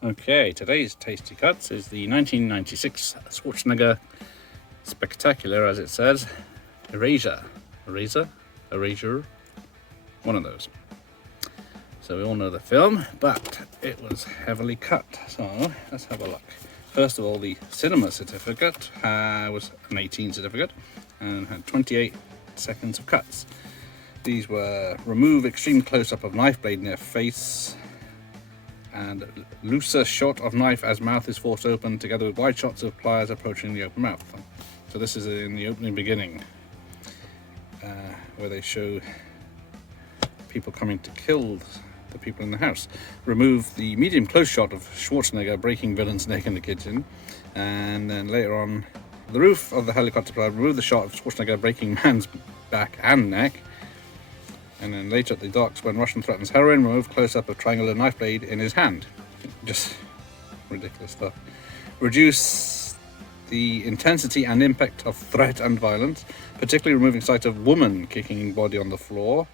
Okay, today's Tasty Cuts is the 1996 Schwarzenegger Spectacular, as it says, Erasure, one of those. So we all know the film, but it was heavily cut, so let's have a look. First of all, the cinema certificate was an 18 certificate and had 28 seconds of cuts. These were remove extreme close-up of knife blade near face, and looser shot of knife as mouth is forced open, together with wide shots of pliers approaching the open mouth. So this is in the opening beginning, where they show people coming to kill the people in the house. Remove the medium close shot of Schwarzenegger breaking villain's neck in the kitchen, and then later on the roof of the helicopter plane, remove the shot of Schwarzenegger breaking man's back and neck. And then later at the docks, when Russian threatens heroin, remove close-up of triangular knife blade in his hand. Just ridiculous stuff. Reduce the intensity and impact of threat and violence, particularly removing sight of woman kicking body on the floor.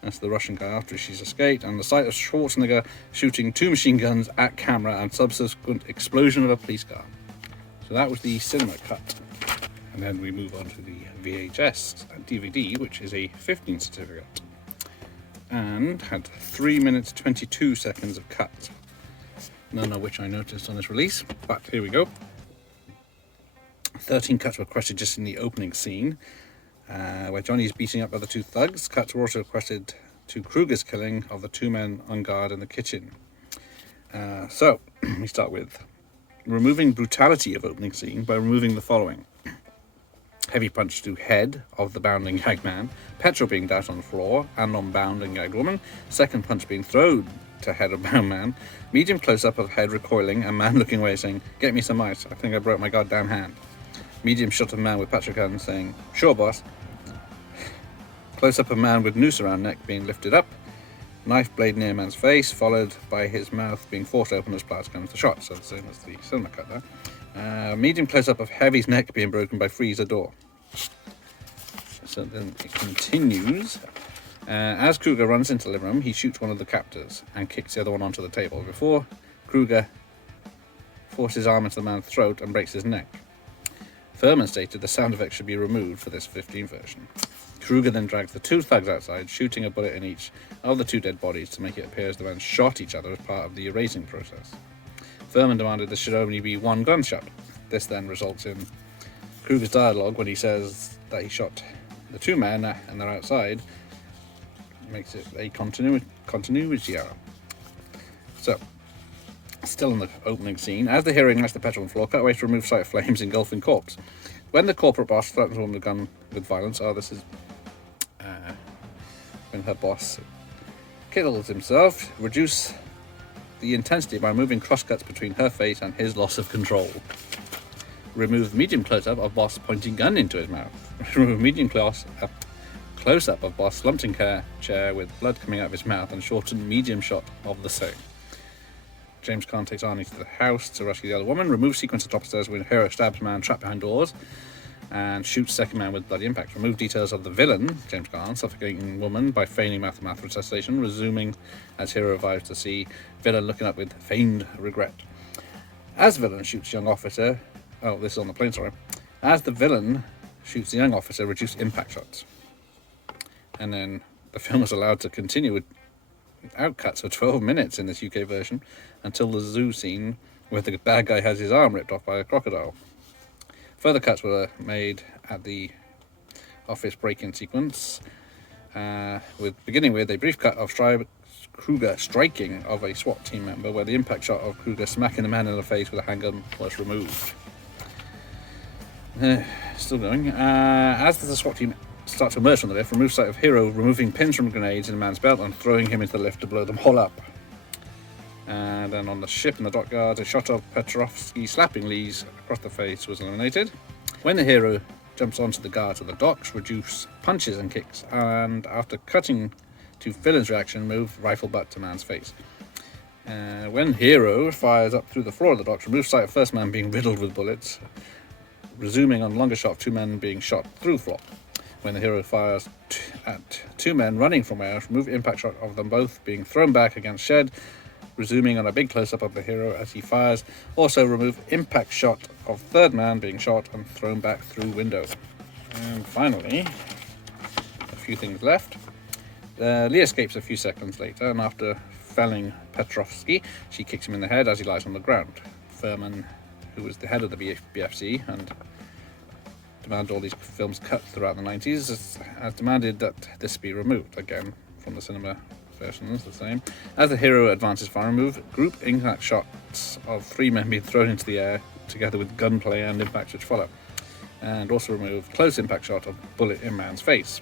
That's the Russian guy after she's escaped. And the sight of Schwarzenegger shooting 2 machine guns at camera and subsequent explosion of a police car. So that was the cinema cut. And then we move on to the VHS and DVD, which is a 15 certificate. And had 3 minutes 22 seconds of cut, none of which I noticed on this release, but here we go. 13 cuts were requested just in the opening scene, where Johnny's beating up other 2 thugs. Cuts were also requested to Kruger's killing of the 2 men on guard in the kitchen. So we start with removing brutality of opening scene by removing the following: heavy punch to head of the bound and gagged man, petrol being doused on the floor and on bound and gagged woman, second punch being thrown to head of bound man, medium close-up of head recoiling and man looking away saying, "Get me some ice, I think I broke my goddamn hand." Medium shot of man with petrol gun saying, "Sure boss." Close-up of man with noose around neck being lifted up, knife blade near man's face, followed by his mouth being forced open as pliers comes the shot. So the same as the cinema cut there. Medium close-up of Heavy's neck being broken by freezer door. So then it continues. As Kruger runs into the living room, he shoots one of the captors and kicks the other one onto the table before Kruger forces his arm into the man's throat and breaks his neck. Furman stated the sound effects should be removed for this 15 version. Kruger then drags the 2 thugs outside, shooting a bullet in each of the 2 dead bodies to make it appear as the men shot each other as part of the erasing process. Furman demanded there should only be 1 gunshot. This then results in Kruger's dialogue when he says that he shot the 2 men and they're outside, makes it a continuity error. So, still in the opening scene, as the hero ignites the petrol on the floor, cut away to remove sight of flames engulfing corpse. When the corporate boss threatens a woman with a gun with violence, this is when her boss kills himself, reduce the intensity by removing crosscuts between her face and his loss of control. Remove medium close-up of boss pointing gun into his mouth. Remove medium close-up of boss slumped in chair with blood coming out of his mouth, and shorten medium shot of the same. James Caan takes Arnie to the house to rescue the other woman. Remove sequence at top stairs when hero stabs man trapped behind doors and shoots second man with bloody impact. Remove details of the villain, James Caan, suffocating woman by feigning mouth-to-mouth resuscitation, resuming as hero revives to see villain looking up with feigned regret. As villain shoots young officer, this is on the plane, sorry. As the villain shoots the young officer, reduce impact shots. And then the film was allowed to continue without cuts for 12 minutes in this UK version until the zoo scene where the bad guy has his arm ripped off by a crocodile. Further cuts were made at the office break-in sequence, beginning with a brief cut of Kruger striking of a SWAT team member, where the impact shot of Kruger smacking the man in the face with a handgun was removed. Still going. As the SWAT team starts to emerge from the lift, remove sight of hero removing pins from grenades in a man's belt and throwing him into the lift to blow them all up. And then on the ship in the dockyard, a shot of Petrovsky slapping Lees across the face was eliminated. When the hero jumps onto the guards of the docks, reduce punches and kicks, and after cutting to villain's reaction, move rifle butt to man's face. When hero fires up through the floor of the docks, remove sight of first man being riddled with bullets, resuming on longer shot of 2 men being shot through the floor. When the hero fires at 2 men running from warehouse, remove impact shot of them both being thrown back against shed, resuming on a big close-up of the hero as he fires. Also remove impact shot of third man being shot and thrown back through window. And finally, a few things left. Lee escapes a few seconds later, and after felling Petrovsky, she kicks him in the head as he lies on the ground. Furman, who was the head of the BFC and demanded all these films cut throughout the 90s, has demanded that this be removed. Again, from the cinema versions, the same. As the hero advances far move, group impact shots of 3 men being thrown into the air, together with gunplay and impacts which follow. And also remove close impact shot of bullet in man's face.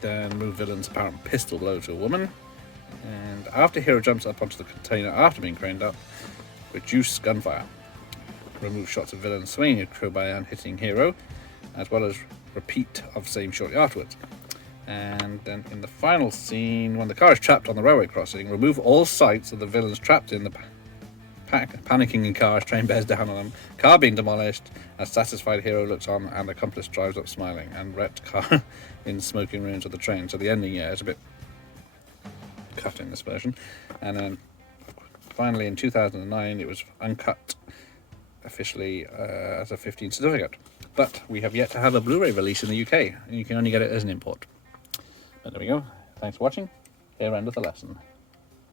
Then remove villain's apparent pistol blow to a woman. And after hero jumps up onto the container after being craned up, reduce gunfire. Remove shots of villain swinging a crowbar and hitting hero, as well as repeat of same shortly afterwards. And then in the final scene, when the car is trapped on the railway crossing, remove all sights of the villains trapped in the panicking in car as train bears down on them. Car being demolished as satisfied hero looks on and accomplice drives up smiling, and wrecked car in smoking ruins of the train. So the ending, yeah, is a bit cut in this version. And then finally in 2009 it was uncut officially as a 15 certificate, but we have yet to have a Blu-ray release in the UK, and you can only get it as an import. But there we go. Thanks for watching. Here endeth the lesson.